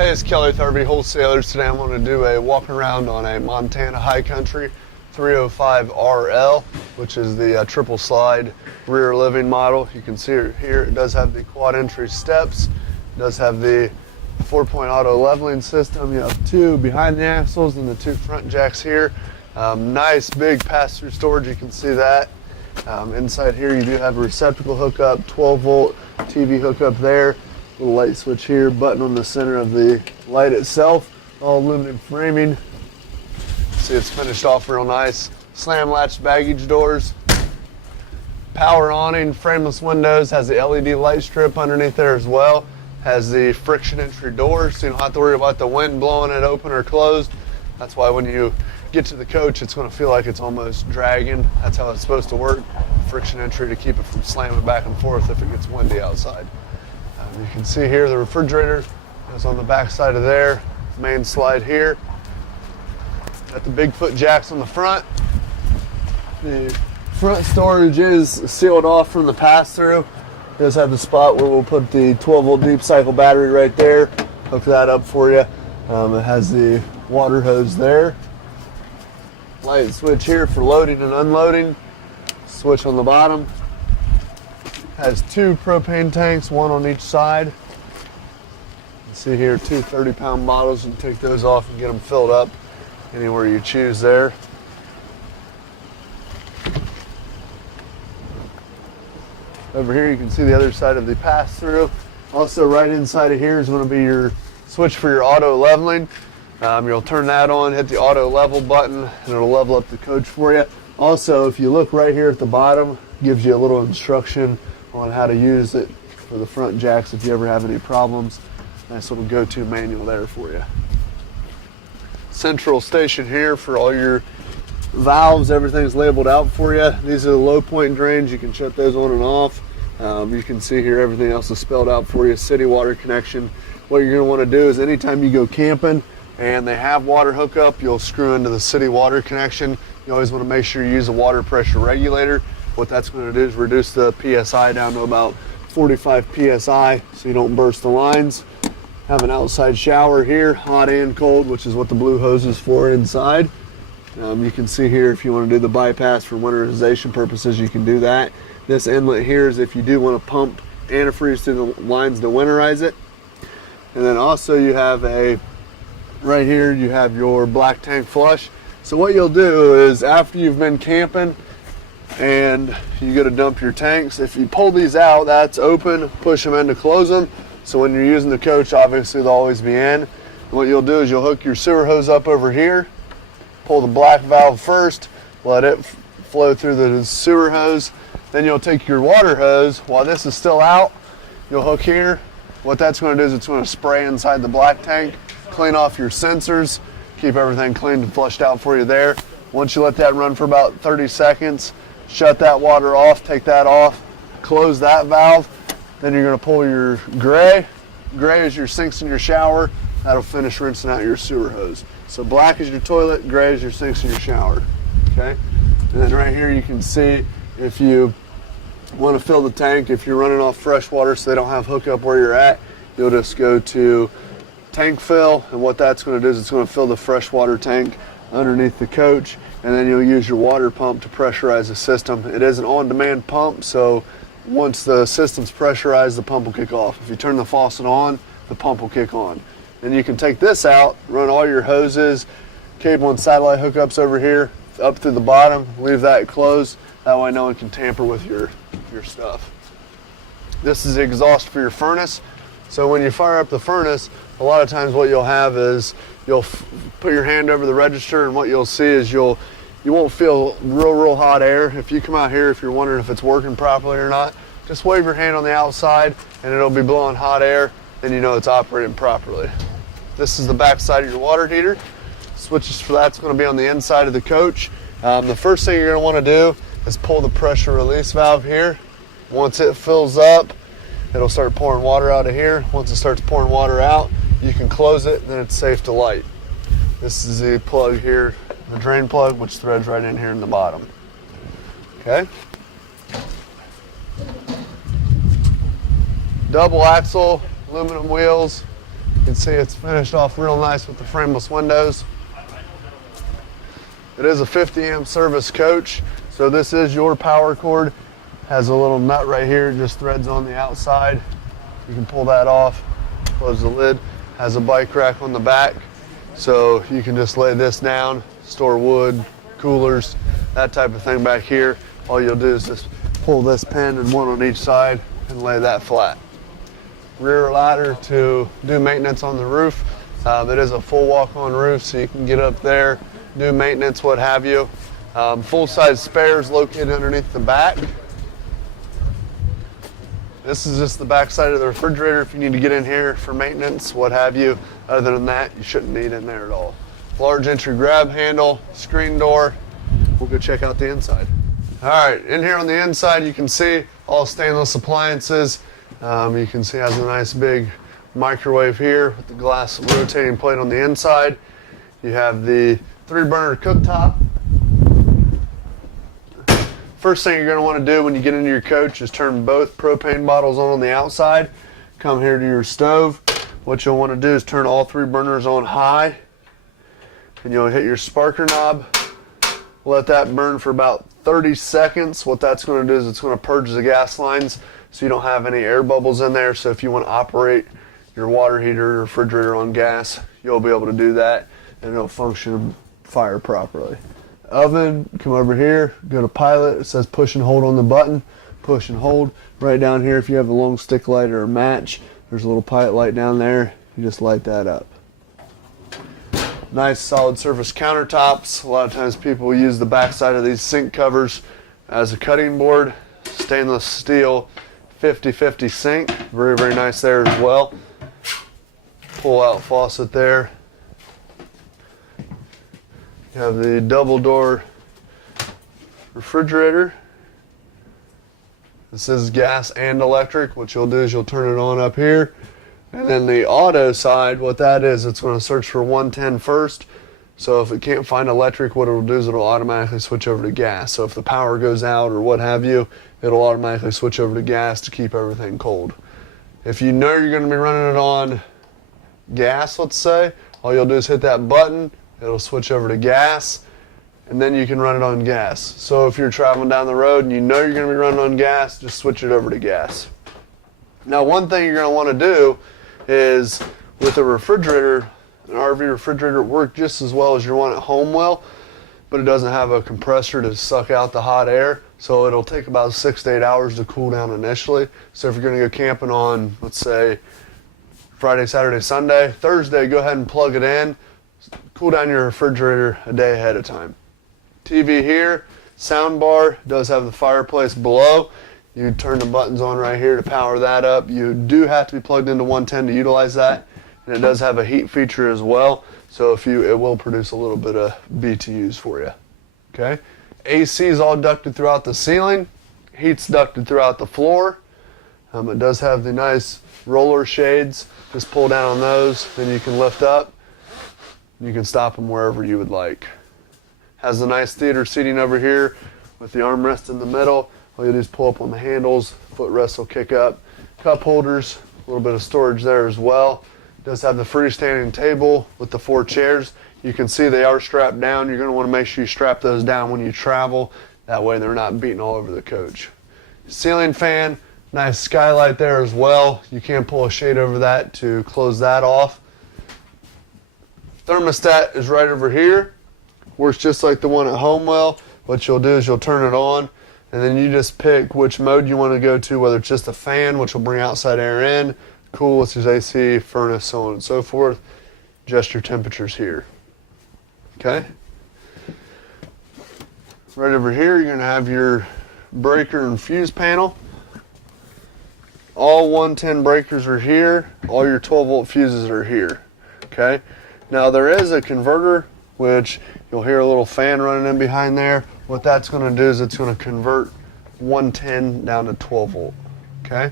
Hey, it's Kelly with RV Wholesalers. Today I'm going to do a walk around on a Montana High Country 305 RL, which is the triple slide rear living model. You can see it here. It does have the quad entry steps. It does have the 4-point auto leveling system. You have two behind the axles and the two front jacks here. Nice big pass-through storage. You can see that. Inside here you do have a receptacle hookup, 12-volt TV hookup there. Little light switch here, button on the center of the light itself, all aluminum framing. See, it's finished off real nice. Slam latch baggage doors, power awning, frameless windows, has the LED light strip underneath there as well. Has the friction entry door, so you don't have to worry about the wind blowing it open or closed. That's why when you get to the coach, it's going to feel like it's almost dragging. That's how it's supposed to work. Friction entry to keep it from slamming back and forth if it gets windy outside. You can see here the refrigerator is on the back side of there. Main slide here. Got the Bigfoot jacks on the front. The front storage is sealed off from the pass-through. It does have the spot where we'll put the 12-volt deep cycle battery right there. Hook that up for you. It has the water hose there. Light switch here for loading and unloading. Switch on the bottom. Has two propane tanks, one on each side. You can see here two 30-pound bottles, and take those off and get them filled up anywhere you choose there. Over here you can see the other side of the pass-through. Also right inside of here is going to be your switch for your auto leveling. You'll turn that on, hit the auto level button, and it'll level up the coach for you. Also, if you look right here at the bottom, it gives you a little instruction on how to use it for the front jacks if you ever have any problems. Nice little go-to manual there for you. Central station here for all your valves. Everything's labeled out for you. These are the low point drains. You can shut those on and off. You can see here everything else is spelled out for you. City water connection. What you're going to want to do is anytime you go camping and they have water hookup, you'll screw into the city water connection. You always want to make sure you use a water pressure regulator. What that's going to do is reduce the PSI down to about 45 PSI so you don't burst the lines. Have an outside shower here, hot and cold, which is what the blue hose is for inside. You can see here if you want to do the bypass for winterization purposes, you can do that. This inlet here is if you do want to pump antifreeze through the lines to winterize it. And then also you have right here you have your black tank flush. So what you'll do is after you've been camping and you go to dump your tanks, if you pull these out, that's open, push them in to close them. So when you're using the coach, obviously they'll always be in. And what you'll do is you'll hook your sewer hose up over here, pull the black valve first, let it flow through the sewer hose. Then you'll take your water hose, while this is still out, you'll hook here. What that's going to do is it's going to spray inside the black tank, clean off your sensors, keep everything cleaned and flushed out for you there. Once you let that run for about 30 seconds, shut that water off, take that off, close that valve. Then you're going to pull your gray. Gray is your sinks in your shower. That'll finish rinsing out your sewer hose. So black is your toilet, gray is your sinks in your shower. Okay? And then right here you can see if you want to fill the tank, if you're running off fresh water so they don't have hookup where you're at, you'll just go to tank fill, and what that's going to do is it's going to fill the freshwater tank underneath the coach, and then you'll use your water pump to pressurize the system. It is an on-demand pump, so once the system's pressurized, the pump will kick off. If you turn the faucet on, the pump will kick on. Then you can take this out, run all your hoses, cable and satellite hookups over here, up through the bottom, leave that closed. That way no one can tamper with your stuff. This is the exhaust for your furnace. So when you fire up the furnace, a lot of times what you'll have is you'll put your hand over the register, and what you'll see is you won't feel real hot air. If you come out here, if you're wondering if it's working properly or not, just wave your hand on the outside and it'll be blowing hot air, and you know it's operating properly. This is the back side of your water heater. Switches for that's going to be on the inside of the coach. The first thing you're going to want to do is pull the pressure release valve here. Once it fills up, it'll start pouring water out of here. Once it starts pouring water out, you can close it, then it's safe to light. This is the plug here, the drain plug, which threads right in here in the bottom. Okay? Double axle, aluminum wheels. can see it's finished off real nice with the frameless windows. It is a 50 amp service coach, so this is your power cord. Has a little nut right here, just threads on the outside. You can pull that off, close the lid. Has a bike rack on the back, so you can just lay this down, store wood, coolers, that type of thing back here. All you'll do is just pull this pin and one on each side and lay that flat. Rear ladder to do maintenance on the roof. It is a full walk-on roof, so you can get up there, do maintenance, what have you. Full-size spares located underneath the back. This is just the back side of the refrigerator if you need to get in here for maintenance, what have you. Other than that, you shouldn't need in there at all. Large entry grab handle, screen door. We'll go check out the inside. All right, in here on the inside, you can see all stainless appliances. You can see it has a nice big microwave here with the glass rotating plate on the inside. You have the 3-burner cooktop. First thing you're going to want to do when you get into your coach is turn both propane bottles on the outside. Come here to your stove. What you'll want to do is turn all 3 burners on high, and you'll hit your sparker knob. Let that burn for about 30 seconds. What that's going to do is it's going to purge the gas lines so you don't have any air bubbles in there. So if you want to operate your water heater or refrigerator on gas, you'll be able to do that and it'll function fire properly. Oven, come over here, go to pilot. It says push and hold on the button. Push and hold. Right down here, if you have a long stick light or a match, there's a little pilot light down there. You just light that up. Nice solid surface countertops. A lot of times people use the back side of these sink covers as a cutting board. Stainless steel 50/50 sink. Very, very nice there as well. Pull out faucet there. You have the double door refrigerator. This is gas and electric. What you'll do is you'll turn it on up here. And then the auto side, what that is, it's going to search for 110 first. So if it can't find electric, what it'll do is it'll automatically switch over to gas. So if the power goes out or what have you, it'll automatically switch over to gas to keep everything cold. If you know you're going to be running it on gas, let's say, all you'll do is hit that button. It'll switch over to gas, and then you can run it on gas. So if you're traveling down the road and you know you're going to be running on gas, just switch it over to gas. Now, one thing you're going to want to do is with a refrigerator, an RV refrigerator work just as well as your one at home will, but it doesn't have a compressor to suck out the hot air, so it'll take about 6 to 8 hours to cool down initially. So if you're going to go camping on, let's say, Friday, Saturday, Sunday, Thursday, go ahead and plug it in. Cool down your refrigerator a day ahead of time. TV here, sound bar, does have the fireplace below. You turn the buttons on right here to power that up. You do have to be plugged into 110 to utilize that. And it does have a heat feature as well. So it will produce a little bit of BTUs for you. Okay. AC is all ducted throughout the ceiling. Heat's ducted throughout the floor. It does have the nice roller shades. Just pull down on those, then you can lift up. You can stop them wherever you would like. Has a nice theater seating over here with the armrest in the middle. All you do is pull up on the handles, footrest will kick up. Cup holders, a little bit of storage there as well. It does have the freestanding table with the 4 chairs. You can see they are strapped down. You're going to want to make sure you strap those down when you travel. That way they're not beating all over the coach. Ceiling fan, nice skylight there as well. You can pull a shade over that to close that off. Thermostat is right over here. Works just like the one at home will. What you'll do is you'll turn it on, and then you just pick which mode you want to go to, whether it's just a fan, which will bring outside air in, cool, which is AC, furnace, so on and so forth. Adjust your temperatures here. Okay? Right over here, you're going to have your breaker and fuse panel. All 110 breakers are here. All your 12-volt fuses are here. Okay? Now there is a converter, which you'll hear a little fan running in behind there. What that's going to do is it's going to convert 110 down to 12 volt. Okay?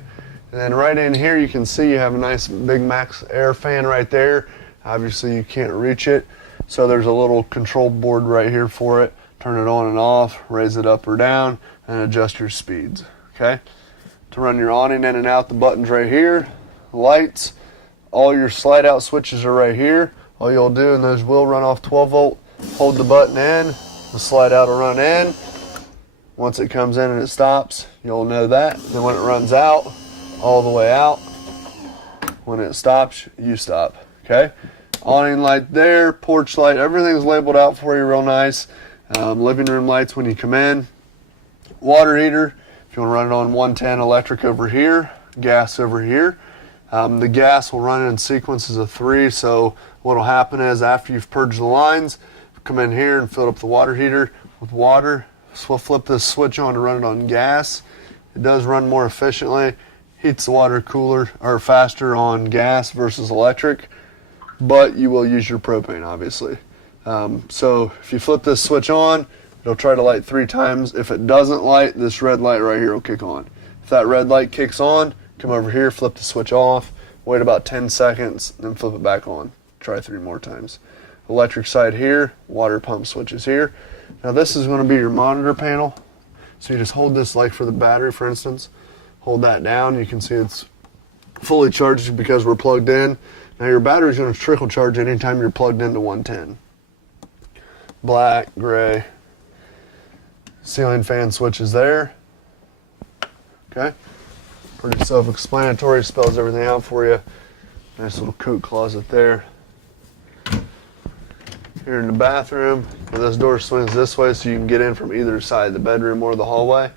And then right in here you can see you have a nice big max air fan right there. Obviously you can't reach it. So there's a little control board right here for it. Turn it on and off, raise it up or down, and adjust your speeds. Okay? To run your awning in and out, the buttons right here, lights, All your slide out switches are right here. All you'll do, and those will run off 12 volt, hold the button in, the slide out will run in. Once it comes in and it stops, you'll know that. Then when it runs out, all the way out, when it stops, you stop, okay? Awning light there, porch light, everything's labeled out for you real nice. Living room lights when you come in. Water heater, if you want to run it on 110, electric over here, gas over here. The gas will run in sequences of 3, so what will happen is after you've purged the lines, come in here and fill up the water heater with water. So we'll flip this switch on to run it on gas. It does run more efficiently, heats the water cooler or faster on gas versus electric, but you will use your propane obviously. So if you flip this switch on, it'll try to light 3 times. If it doesn't light, this red light right here will kick on. If that red light kicks on, come over here, flip the switch off, wait about 10 seconds, then flip it back on. Try 3 more times. Electric side here, water pump switches here. Now this is going to be your monitor panel. So you just hold this, like for the battery for instance, hold that down. You can see it's fully charged because we're plugged in. Now your battery is going to trickle charge anytime you're plugged into 110. Black, gray, ceiling fan switches there. Okay, pretty self-explanatory, spells everything out for you. Nice little coat closet there. Here in the bathroom, this door swings this way so you can get in from either side, the bedroom or the hallway.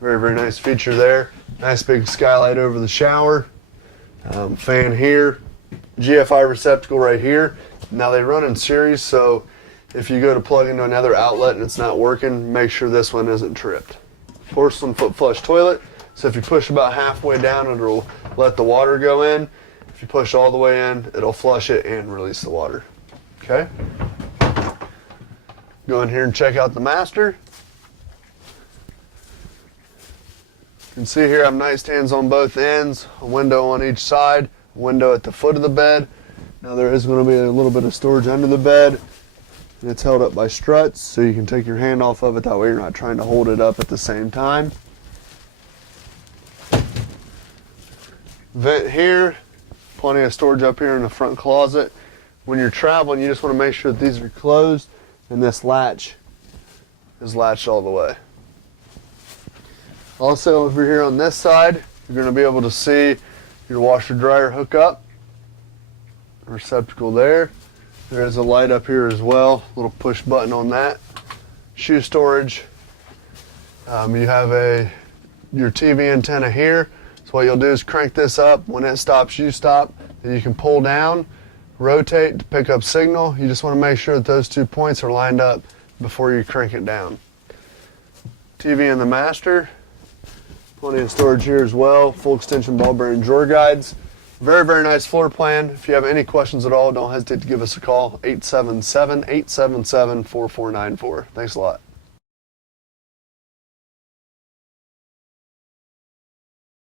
Very, very nice feature there. Nice big skylight over the shower. Fan here. Gfi receptacle right here. Now they run in series, so if you go to plug into another outlet and it's not working, make sure this one isn't tripped. Porcelain foot flush toilet. So if you push about halfway down, it'll let the water go in. If you push all the way in, it'll flush it and release the water. Okay? Go in here and check out the master. You can see here I have nightstands on both ends, a window on each side, a window at the foot of the bed. Now there is going to be a little bit of storage under the bed. And it's held up by struts, so you can take your hand off of it. That way you're not trying to hold it up at the same time. Vent here, plenty of storage up here in the front closet. When you're traveling, you just want to make sure that these are closed and this latch is latched all the way. Also over here on this side, you're going to be able to see your washer dryer hookup, receptacle there. There's a light up here as well, little push button on that. Shoe storage. You have your TV antenna here. So what you'll do is crank this up. When it stops, you stop. Then you can pull down, rotate to pick up signal. You just want to make sure that those 2 points are lined up before you crank it down. TV in the master. Plenty of storage here as well. Full extension ball bearing drawer guides. Very, very nice floor plan. If you have any questions at all, don't hesitate to give us a call, 877-877-4494. Thanks a lot.